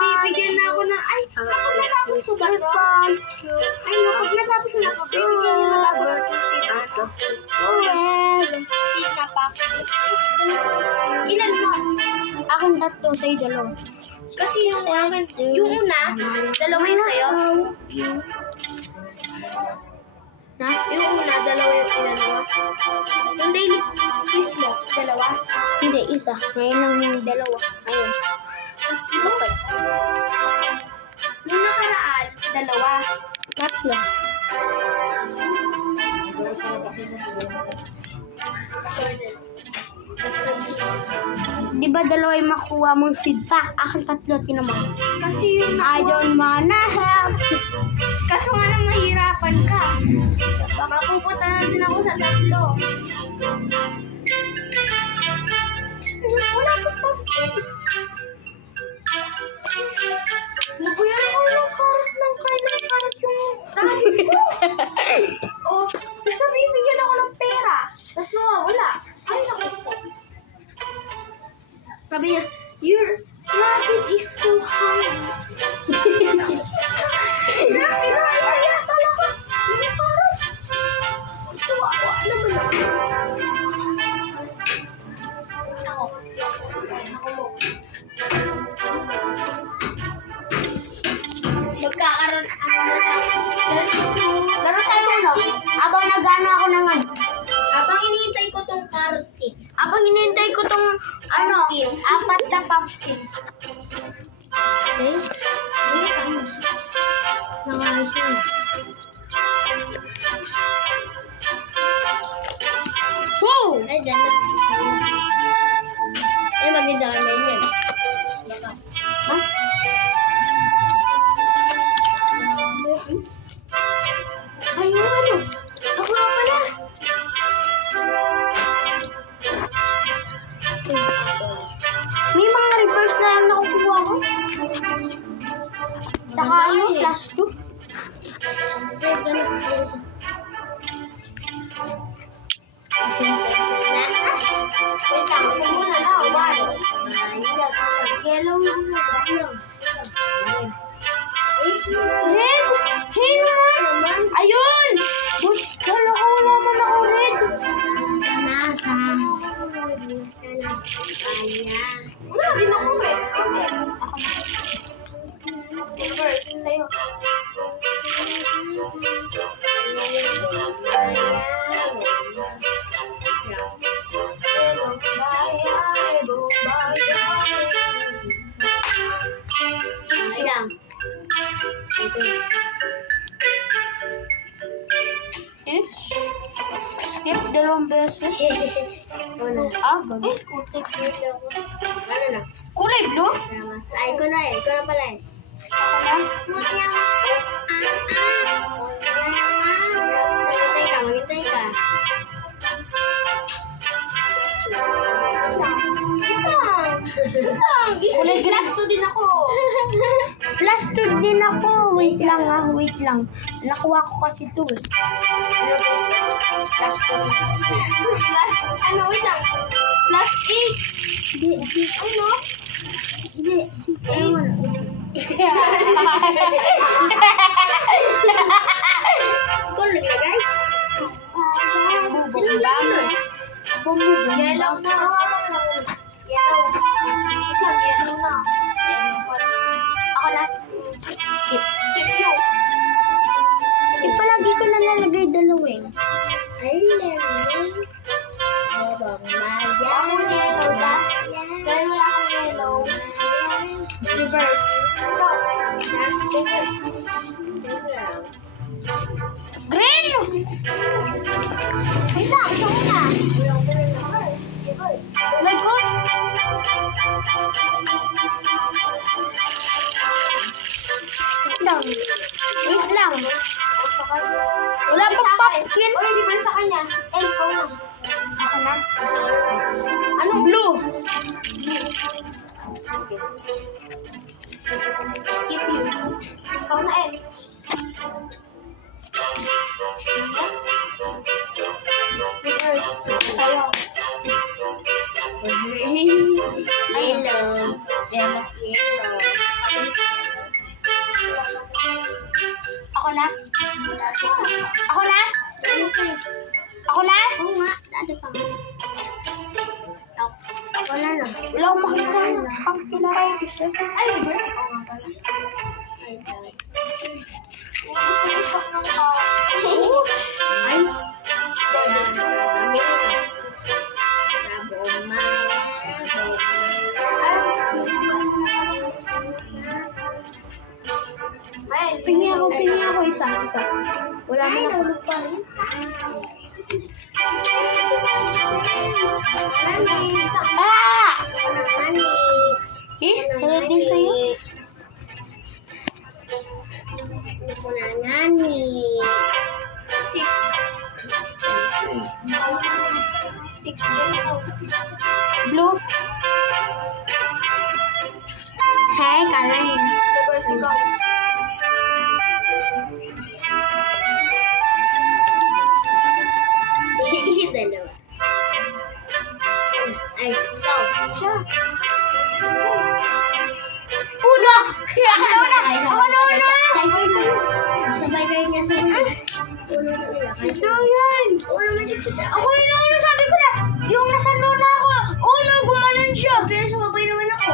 bibigyan na ako ng, ay, kapag natapos ko ba to? Ay, no, pag natapos ko na ako, bibigyan na ako ng seed na pack. Ilan mo? Akin tatlo, sa'yo dalawa. Kasi yung akin, yung una, dalawa yung sa'yo. Na? Yung una, dalawa yung inano mo. Yung daily quiz mo, dalawa. Hindi, isa. Ngayon lang yung dalawa. Ayun. Okay. Yung nakaraan, dalawa. Tatlo. Di ba dalawa yung makuha mong seed pack? Akin tatlo, tinan mo. Kasi yung I don't wanna help. kaso nga nang mahirapan ka. Mapupunta na din ako sa tatlo. Wala po pumpkin. Nabuyan ko yung carrot ng kailang carrot yung rabbit ko. Oh, tapos nabibigyan ako ng pera. Tapos nawawala. Ay, naku po. Sabi niya, your rabbit is so high. Grabe na, kaya talaga. Yung carrot. Tuwa-tuwa naman ako. Ako. Magkakaroon Laro tayo no? Abang nagano ako ng ano. Habang iniintay ko tong carrot seed. Abang hinihintay ko tong ano, Pumpkin. 4 na pumpkin. Okay? Ulit ang Nakayos na. Wow! ay, dyan na. Eh, maganda ka na yun. Ha? Ay, yung ano? Ako nga pala. May mga reverse na lang nakukuha ko. Saka ano, plus 2. Wait lang, ako muna na. One. Yellow yung brown. Red! Hey naman! Ayun! Kala ko wala man ako red. Nasa. Wala din ako red. First, sa'yo. Ayan. Yes. Skip dalawang beses. Ano? Ganun. Ano na? Kulay blue? Ay, ko na eh. Ko na pala eh. Maghintay ka, maghintay ka. Kulay Glass to din ako. Plus 2 din ako. Wait lang ah, wait lang. Nakuha ko kasi 2 eh. Plus, ano, wait lang. Plus 8. Hindi, si... Ano? Hindi, si... Ayun. Ikaw naglagay? Sino naglagay nun? Bumubong. Yellow na. Yellow. Wait lang, yellow na. Ako na. Skip. Skip you. Eh, palagi ko na nalagay dalawin. Ay, lemon. Merong maya. Ako yellow na. Dahil wala akong yellow. Reverse. Ikaw. Reverse. Green! Wait lang, ito muna. Reverse. Reverse. Oh my God! Wait lang. Wait lang. Wala pang pumpkin. Uy, reverse sa kanya. Eh, ikaw na. Ako na. Anong Blue. skip you? Ikaw na, eh. Reverse. Sa'yo. Yellow. Yellow. na? Ako na? Ako na? Oo nga, dati pa nga. Wala na. Wala akong makita na. Ang pinaraitis eh. Ay, reverse ako nga pala. Ay, sorry. Ay, wala na. Sabi mo na. Sabong Ay, Pingi ako isa. Wala Ay, mo. nahulog pa. Ah! Nani. Eh, tara din sa'yo. Wala nani. Six. Blue. Hey, kala niya. Reverse ikaw. Dalawa. Ay, ikaw. Siya. Uno! Ako na una! Sabay kayo niya sabay. Ito yan! Ako naman yung sila. Ako yun ang una, sabi ko na! Yung nasa luna ako! Oh no, gumanon siya! Pero sumabay naman ako.